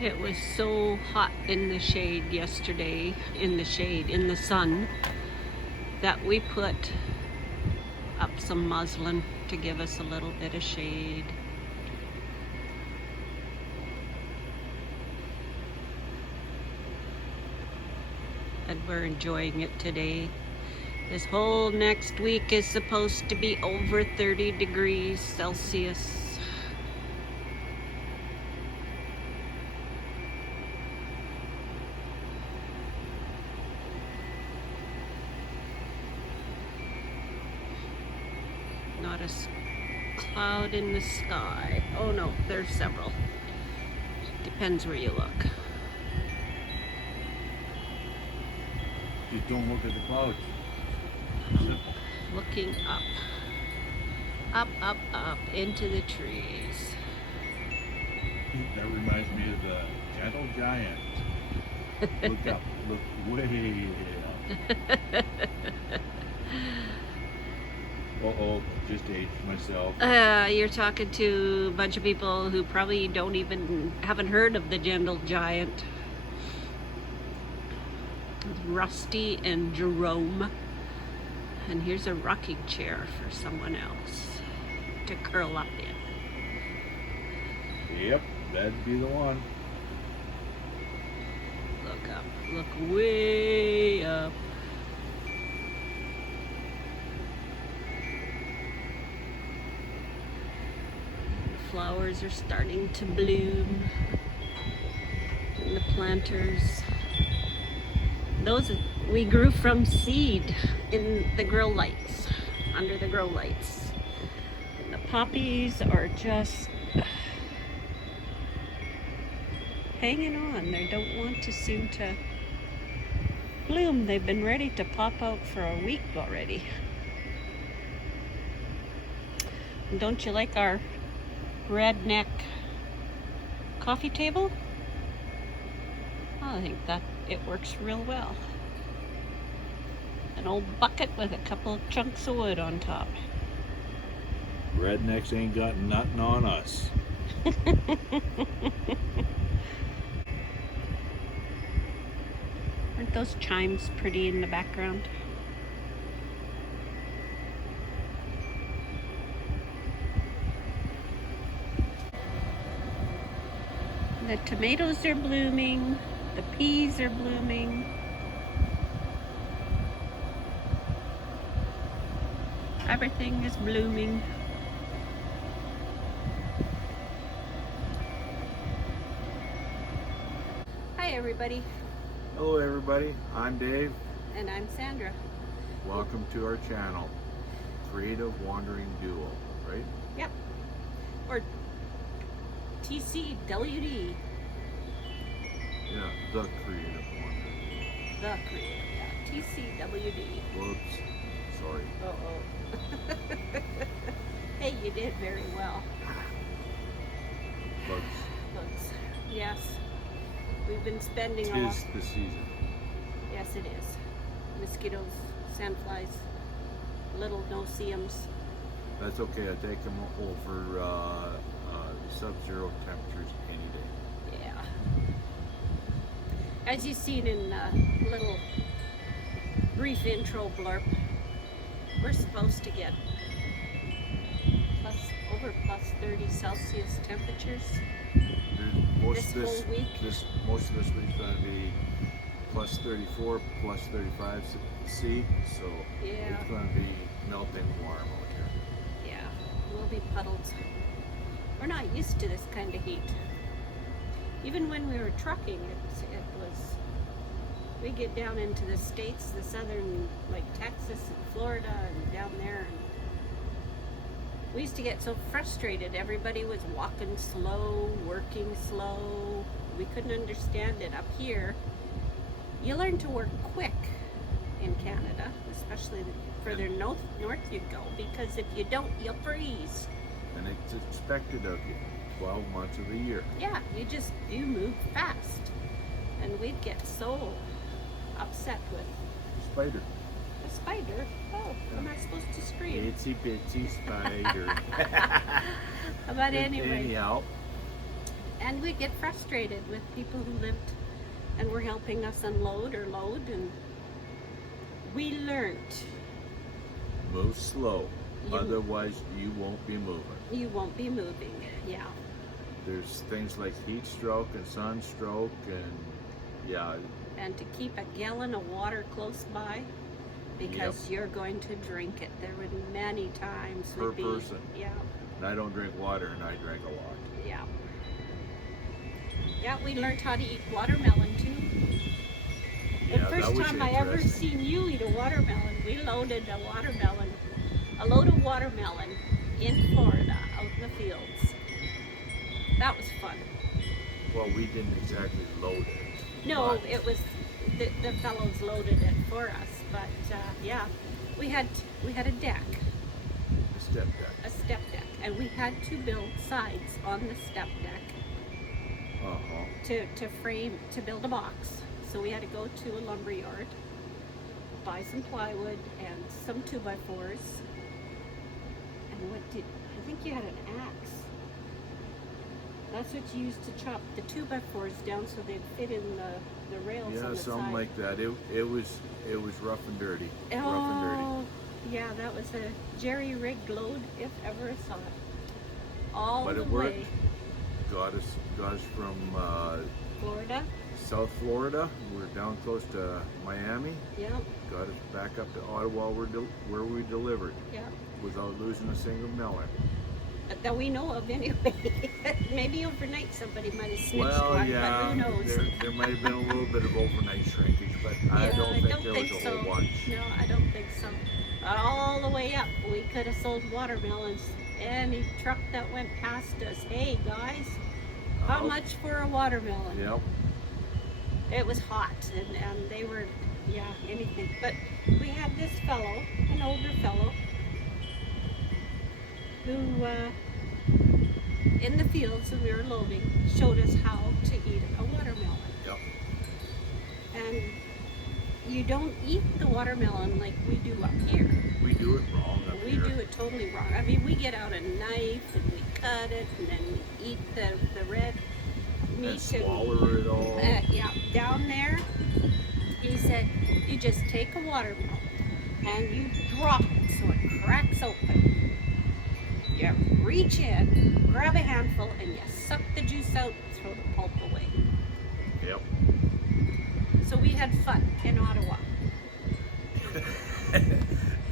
It was so hot in the shade yesterday, in the sun, that we put up some muslin to give us a little bit of shade. And we're enjoying it today. This whole next week is supposed to be over 30 degrees Celsius. Not a cloud in the sky. Oh no, there's several. Depends where you look. Just don't look at the clouds. Looking up. Up, up, up into the trees. That reminds me of the gentle giant. Look up, look way up. Uh-oh, just aged myself. You're talking to a bunch of people who probably haven't heard of the gentle giant. Rusty and Jerome. And here's a rocking chair for someone else to curl up in. Yep, that'd be the one. Look up, look way up. The flowers are starting to bloom. And the planters. Those we grew from seed in the grow lights, under the grow lights. And the poppies are just hanging on. They don't want to seem to bloom. They've been ready to pop out for a week already. And don't you like our redneck coffee table? I think that it works real well. An old bucket with a couple of chunks of wood on top. Rednecks ain't got nothing on us. Aren't those chimes pretty in the background? The tomatoes are blooming. The peas are blooming. Everything is blooming. Hi everybody. Hello everybody, I'm Dave. And I'm Sandra. Welcome to our channel, Creative Wandering Duo, right? Yep. Or TCWD. Yeah, the Creative Wandering. The Creative, yeah. TCWD. Whoops, sorry. Uh-oh. Hey, you did very well. Bugs. Bugs. Yes. We've been spending all... Tis the season. Yes, it is. Mosquitoes, sandflies, little no-see-ums. That's okay, I take them over sub-zero temperatures any day. Yeah. As you've seen in a little brief intro blurb, we're supposed to get over plus 30 Celsius temperatures Most this whole week. Most of this week's going to be plus 34, plus 35 C, so Yeah. it's going to be melting warm out here. Yeah, we'll be puddled. We're not used to this kind of heat. Even when we were trucking, it was, we get down into the States, the southern, like Texas and Florida and down there, and we used to get so frustrated. Everybody was walking slow, working slow. We couldn't understand it. Up here, you learn to work quick in Canada, especially the further north you go, because if you don't, you'll freeze. And it's expected of you 12 months of the year. Yeah, you move fast. And we'd get so upset with Spider. a spider. Oh, am I supposed to scream? Itsy bitsy spider. But anyway, Anyhow, And we get frustrated with people who lived and were helping us unload or load, and we learned. Move slow, otherwise you won't be moving. You won't be moving, yeah. There's things like heat stroke and sunstroke, and yeah. And to keep a gallon of water close by, because you're going to drink it. There were many times Per person. Yeah. And I don't drink water, and I drank a lot. Yeah. Yeah, we learned how to eat watermelon too. The Yeah, first time I ever seen you eat a watermelon, we loaded a load of watermelon in Florida, out in the fields. That was fun. Well, we didn't exactly load it. No, but it was the fellows loaded it for us. But yeah, we had a deck, a step deck. a step deck, and we had to build sides on the step deck to build a box. So we had to go to a lumber yard, buy some plywood and some 2x4s. And I think you had an axe. That's what you used to chop the 2x4s down so they'd fit in the rails on the side. Yeah, something like that. It was rough and dirty. Oh, Rough and dirty. Yeah, that was a jerry-rigged load if ever I saw it. All But the it worked. way. Got us from Florida. South Florida. We're down close to Miami. Yeah, Got us back up to Ottawa where we delivered yeah. without losing a single melon. That we know of anyway. Maybe overnight somebody might have snitched Well, one, yeah, but who knows? there might have been a little bit of overnight shrinkage, but I Yeah, don't think there was a so. whole bunch. No, I don't think so. All the way up, we could have sold watermelons. Any truck that went past us, hey guys, how much for a watermelon? Yep. It was hot, and they were, yeah, anything. But we had this fellow, an older fellow, who, in the fields when we were loading, showed us how to eat a watermelon. Yep. And you don't eat the watermelon like we do up here. We do it wrong up We here. do it totally wrong. I mean, we get out a knife and we cut it, and then we eat the red meat. And swallow it all. Yeah, down there, he said, you just take a watermelon and you drop it so it cracks open. You reach in, grab a handful, and you suck the juice out and throw the pulp away. Yep. So we had fun in Ottawa.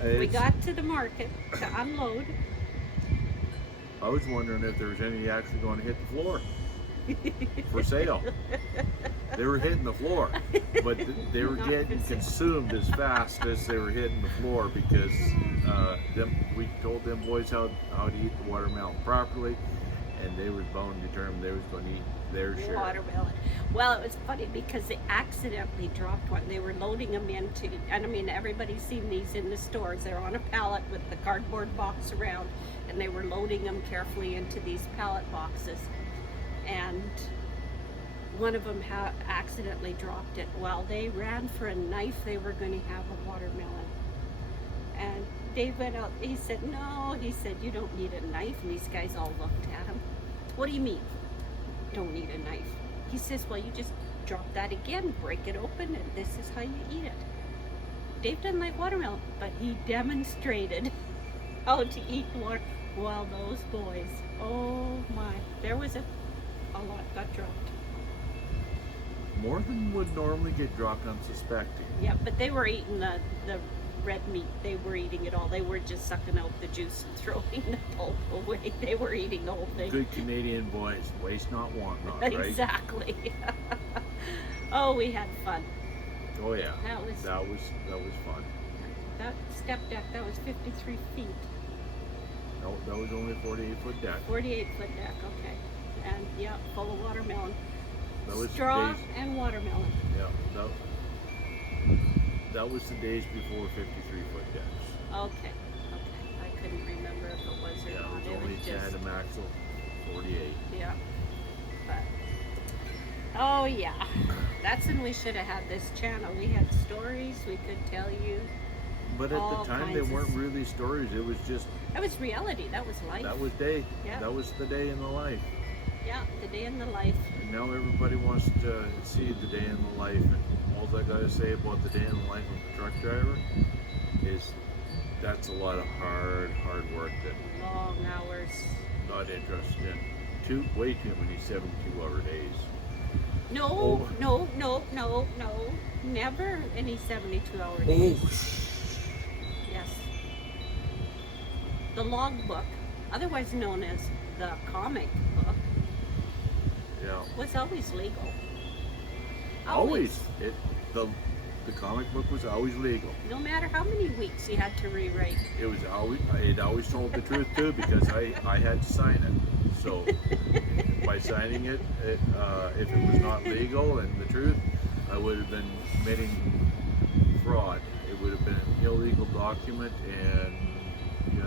We got to the market to unload. I was wondering if there was any actually going to hit the floor for sale. They were hitting the floor, but they were Not getting for sale. consumed as fast as they were hitting the floor because we told them boys how to eat the watermelon properly, and they was bound and determined they was going to eat their share. Watermelon. Well, it was funny because they accidentally dropped one. They were loading them into, and I mean, everybody's seen these in the stores. They're on a pallet with the cardboard box around, and they were loading them carefully into these pallet boxes. And one of them accidentally dropped it. While they ran for a knife, they were going to have a watermelon. And Dave went out, he said, no, he said, you don't need a knife. And these guys all looked at him. What do you mean? Don't need a knife. He says, well, you just drop that again, break it open, and this is how you eat it. Dave doesn't like watermelon, but he demonstrated how to eat water. Well, those boys, oh my, there was a lot got dropped. More than would normally get dropped, I'm suspecting. Yeah, but they were eating the red meat. They were eating it all. They were just sucking out the juice and throwing the pulp away. They were eating the whole thing. Good Canadian boys, waste not, want not, right? Exactly. Oh, we had fun. Oh yeah, That was fun. that step deck. That was 53 feet. No, that was only a 48-foot deck. 48-foot deck. Okay, and yeah, full of watermelon. That was Straw days, and watermelon. yeah, that was the days before 53-foot decks. Okay. I couldn't remember if it was or Yeah, not. it was only just Tandem axle 48. yeah. But oh yeah, that's when we should have had this channel. We had stories we could tell you. But at All the time, they kinds of weren't really stories. It was just That was reality. That was life. that was day. Yeah. That was the day in the life. Yeah, the day in the life. And now everybody wants to see the day in the life. And all I gotta say about the day in the life of a truck driver is that's a lot of hard work that Long hours. I'm not interested in. Way too many 72-hour days. No, Oh. no. Never any 72-hour days. Oh, Yes. The logbook, otherwise known as the comic book, yeah. was always legal. Always. The comic book was always legal. No matter how many weeks you had to rewrite. It always told the truth too, because I had to sign it. So by signing it, if it was not legal and the truth, I would have been committing fraud. It would have been an illegal document, and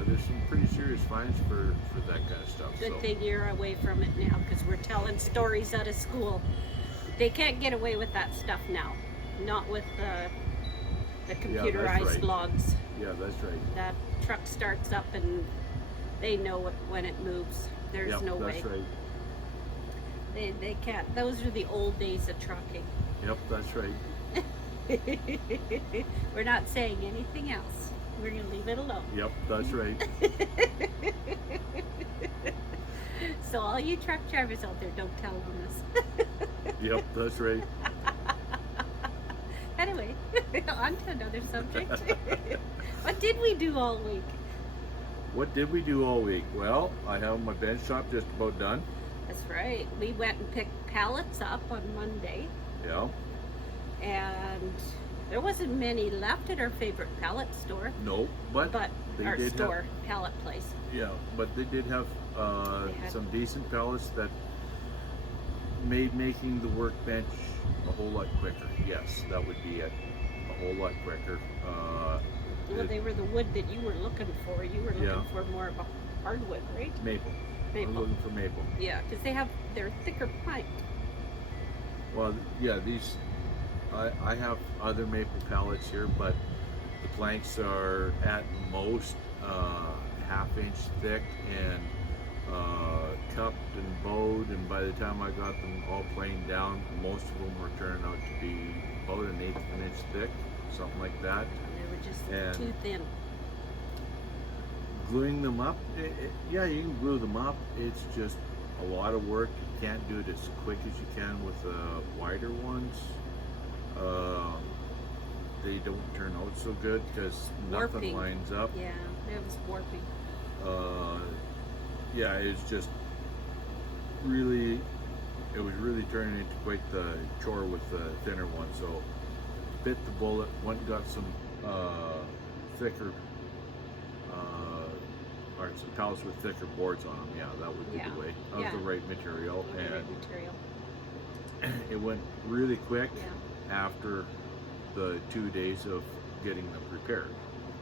there's some pretty serious fines for that kind of stuff. Good So thing you're away from it now, because we're telling stories out of school. They can't get away with that stuff now. Not with the computerized right. logs. yeah, that's right. That truck starts up and they know when it moves. There's Yep, no way. that's right. They can't. Those are the old days of trucking. Yep, that's right. We're not saying anything else. We're going to leave it alone. Yep, that's right. So all you truck drivers out there, don't tell them this. Yep, that's right. Anyway, on to another subject. What did we do all week? What did we do all week? Well, I have my bench top just about done. That's right. We went and picked pallets up on Monday, Yeah. and there wasn't many left at our favorite pallet store, No, but but they our did store, pallet place. Yeah, but they did have They had- some decent pallets that made making the workbench a whole lot quicker. Yes, that would be it. A whole lot quicker. Well, they were the wood that you were looking for. You were looking Yeah. for more of a hardwood, right? Maple. I'm Maple. looking for maple. Yeah, because they're thicker plank. Well, yeah, I have other maple pallets here, but the planks are at most half-inch thick and cupped and bowed, and by the time I got them all planed down, most of them were turning out to be about an eighth of an inch thick, something like that. They were just And- too thin. Gluing them up, yeah, you can glue them up. It's just a lot of work. You can't do it as quick as you can with wider ones. They don't turn out so good because nothing Warping. lines up. Yeah, it was warping. Yeah, it's just really, it was really turning into quite the chore with the thinner one. So bit the bullet. One got some thicker, or some pallets with thicker boards on them. Yeah, that would be Yeah. the way. That was Yeah. the right material, The right and material. it went really quick Yeah, after the 2 days of getting them prepared.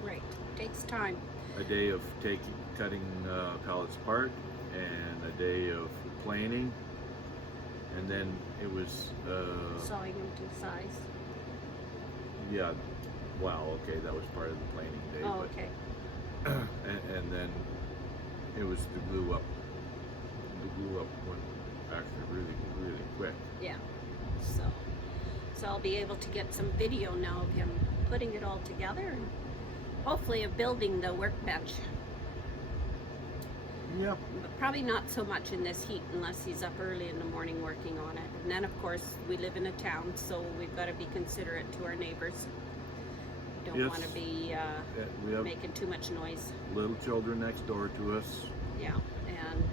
right. Takes time. A day of cutting pallets apart, and a day of planing, and then it was Sawing them to size. yeah, wow, okay, that was part of the planing day. Oh, but, okay. and then it was the glue up. The glue up went actually really quick. Yeah. So I'll be able to get some video now of him putting it all together, and hopefully of building the workbench. Yeah. But probably not so much in this heat unless he's up early in the morning working on it. And then of course we live in a town, so we've got to be considerate to our neighbors. Don't Yes. want to be We have making too much noise. little children next door to us. Yeah, and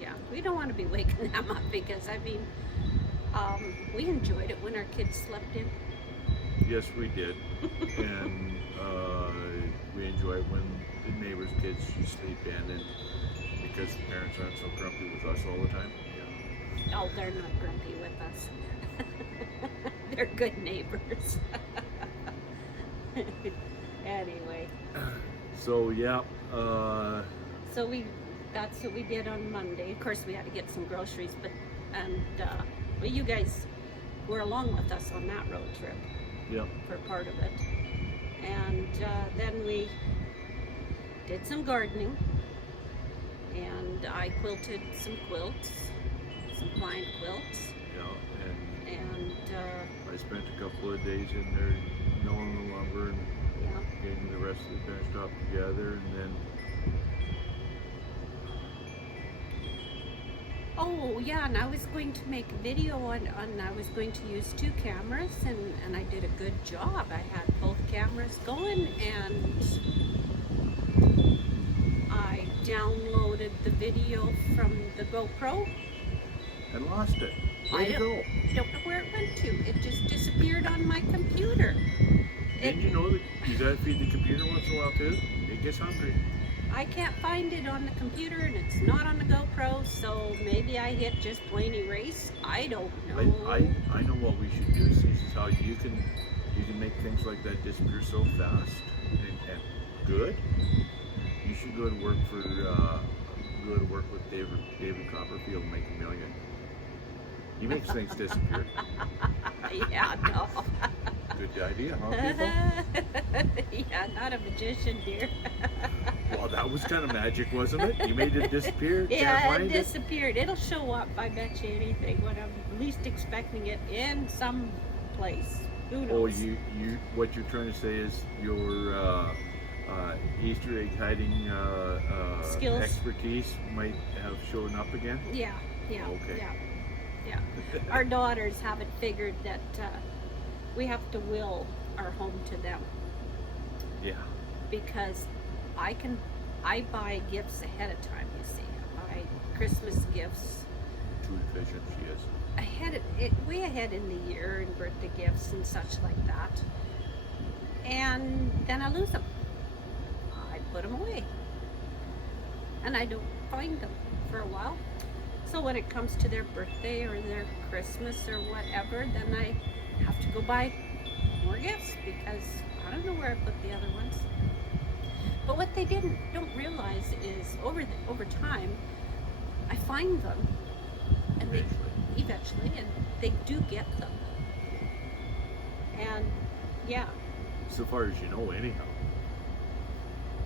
yeah, we don't want to be waking them up because I mean, we enjoyed it when our kids slept in. Yes, we did. And we enjoy it when the neighbors' kids sleep in, and because the parents aren't so grumpy with us all the time. Yeah. Oh, they're not grumpy with us. They're good neighbors. Anyway, So yeah, so that's what we did on Monday. Of course, we had to get some groceries, but well, you guys were along with us on that road trip yeah, for part of it, and then we did some gardening, and I quilted some quilts, supplying quilts, Yeah, and I spent a couple of days in there milling the lumber and yeah. getting the rest of the bench top together, and then Oh yeah, and I was going to make a video on I was going to use 2 cameras, and I did a good job. I had both cameras going, and I downloaded the video from the GoPro. and lost it. Where'd it go? I don't know where it went to. It just disappeared on my computer. Didn't you know that you gotta feed the computer once in a while too? It gets hungry. I can't find it on the computer, and it's not on the GoPro, so maybe I hit just plain erase. I don't know. I know what we should do. See how you can make things like that disappear so fast and good. You should go to work for with David Copperfield and make $1 million. He makes things disappear. Yeah, no. Good idea, huh, people? Yeah, not a magician, dear. Well, that was kind of magic, wasn't it? You made it disappear. Yeah, Can't it find disappeared. It'll show up, I bet you anything, when I'm least expecting it in some place. Who knows? Oh, what you're trying to say is your Easter egg hiding Skills. expertise might have shown up again? Yeah, yeah, Okay. yeah. Our daughters haven't figured that we have to will our home to them, Yeah. because I buy gifts ahead of time, you see. I buy Christmas gifts Too efficient she is. way ahead in the year, and birthday gifts and such like that. And then I lose them. I put them away. And I don't find them for a while. So when it comes to their birthday or their Christmas or whatever, then I have to go buy more gifts, because I don't know where I put the other ones. But what they don't realize is over time, I find them, and eventually, and they do get them. And yeah, So far as you know, anyhow.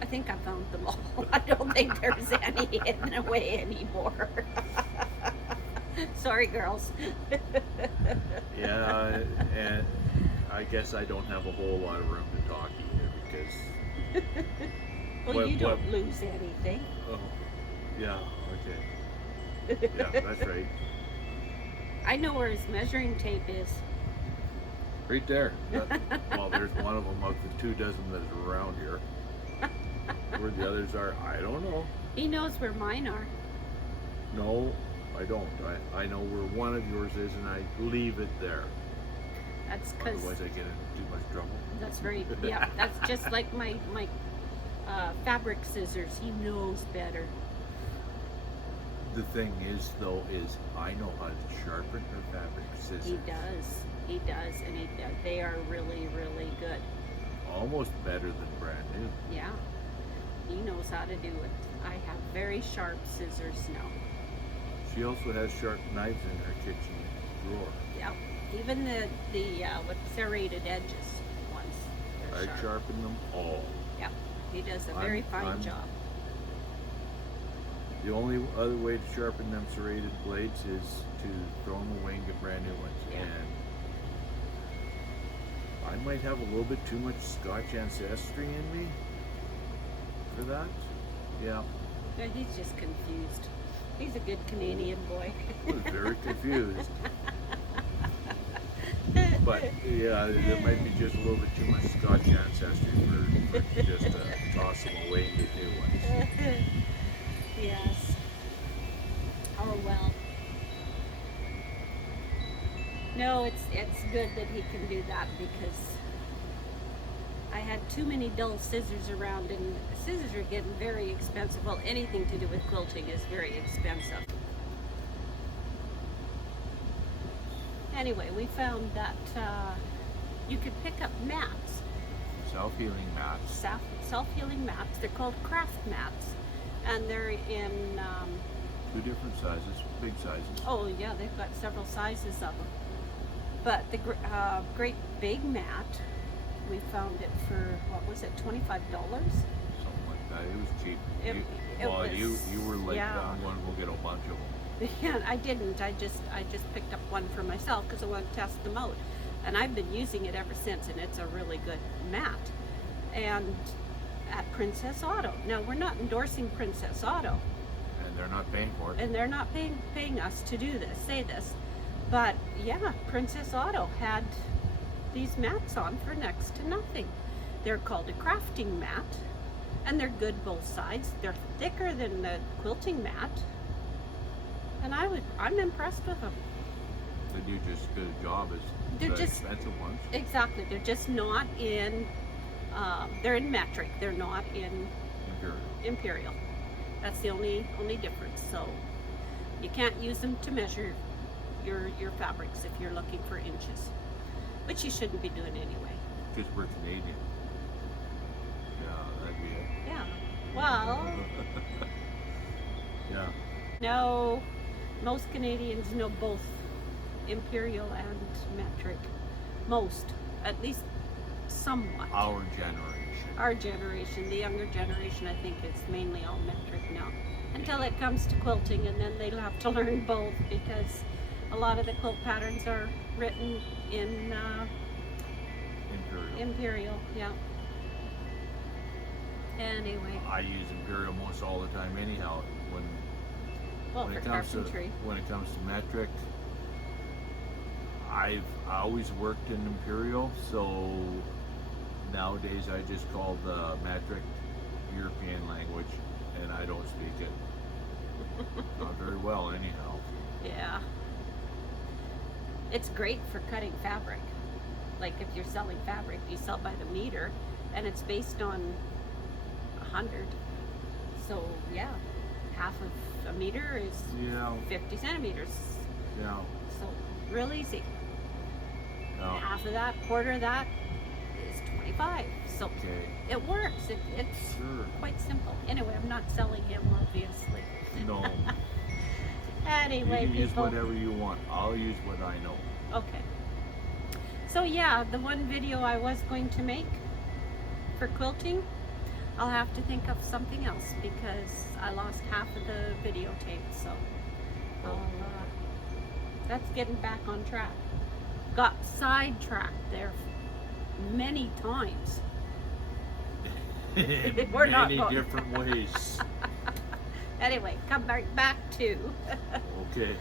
I think I found them all. I don't think there's any hidden away anymore. Sorry, girls. Yeah, and I guess I don't have a whole lot of room to talk either, because Well, you don't lose anything. oh, yeah, okay. Yeah, that's right. I know where his measuring tape is. Right there. Well, there's one of them of the 2 dozen that is around here. Where the others are, I don't know. He knows where mine are. No, I don't. I know where one of yours is, and I leave it there. That's because Otherwise, I get into too much trouble. that's very, yeah, that's just like my fabric scissors. He knows better. The thing is, though, is I know how to sharpen her fabric scissors. He does, and they are really, really good. Almost better than brand new. Yeah, he knows how to do it. I have very sharp scissors now. She also has sharp knives in her kitchen drawer. Yeah, even the with serrated edges ones. I sharpen them all. Yeah, he does a very fine job. The only other way to sharpen them serrated blades is to throw them away and get brand new ones. Yeah. And I might have a little bit too much Scotch ancestry in me for that. Yeah. No, he's just confused. He's a good Canadian boy. I was very confused. But yeah, there might be just a little bit too much Scotch ancestry for just to toss them away and get new ones. Yes. Oh well. No, it's good that he can do that, because I had too many dull scissors around, and scissors are getting very expensive. Well, anything to do with quilting is very expensive. Anyway, we found that you could pick up mats. Self-healing mats. Self-healing mats. They're called craft mats, and they're in 2 different sizes, big sizes. oh yeah, they've got several sizes of them. But the great big mat, we found it for, what was it, $25? Something like that. It was cheap. It You were like, was, I'm yeah. going to go get a bunch of them. Yeah, I didn't. I just picked up one for myself because I want to test them out, and I've been using it ever since, and it's a really good mat. And at Princess Auto. Now, we're not endorsing Princess Auto, And they're not paying for it. and they're not paying us to do this, say this, but yeah, Princess Auto had these mats on for next to nothing. They're called a crafting mat, and they're good both sides. They're thicker than the quilting mat, and I'm impressed with them. They do just as good a job as They're the just- expensive ones. Exactly, they're just not in. They're in metric. They're not in Imperial. imperial. That's the only difference. So you can't use them to measure your fabrics if you're looking for inches, which you shouldn't be doing anyway. Because we're Canadian. Yeah, that'd be it. Yeah. Well, Yeah. no, most Canadians know both imperial and metric. Most, at least somewhat. Our generation. Our generation, the younger generation, I think it's mainly all metric now. Until it comes to quilting, and then they'll have to learn both because a lot of the quilt patterns are written in Imperial. imperial. Yeah. Anyway, I use Imperial most all the time anyhow. well, When for it comes to carpentry. metric, I've always worked in Imperial, so nowadays I just call the metric European language, and I don't speak it. Not very well anyhow. Yeah. It's great for cutting fabric. Like if you're selling fabric, you sell by the meter, and it's based on 100. So yeah, half of a meter is Yeah, 50 centimeters. yeah. So real easy. No. Half of that, quarter of that is 25. So Okay. it works. It's Sure. quite simple. Anyway, I'm not selling him, obviously. No. Anyway, You can use people. whatever you want. I'll use what I know. Okay. So yeah, the one video I was going to make for quilting, I'll have to think of something else because I lost half of the videotape. So that's getting back on track. Got sidetracked there many times. In We're not many going- different ways. Anyway, come back to Okay.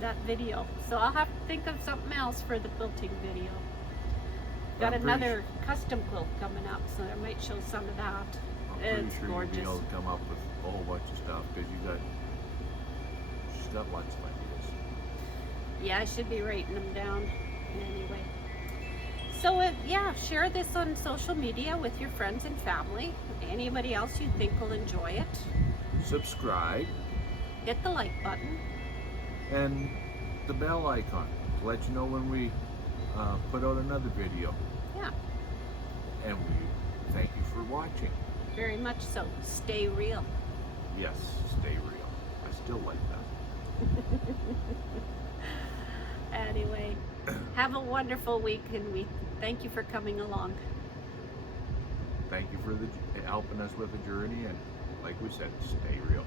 that video. So I'll have to think of something else for the quilting video. Got I'm pretty another custom quilt coming up, so I might show some of that. I'm pretty It's sure gorgeous. you'll be able to come up with a whole bunch of stuff because she's got lots of ideas. Yeah, I should be writing them down anyway. So yeah, share this on social media with your friends and family. Anybody else you think will enjoy it. Subscribe Hit the like button. and the bell icon to let you know when we put out another video. Yeah, And we thank you for watching. very much so. Stay real. Yes, stay real. I still like that. Anyway, have a wonderful week, and we thank you for coming along. Thank you for helping us with the journey, and like we said, stay real.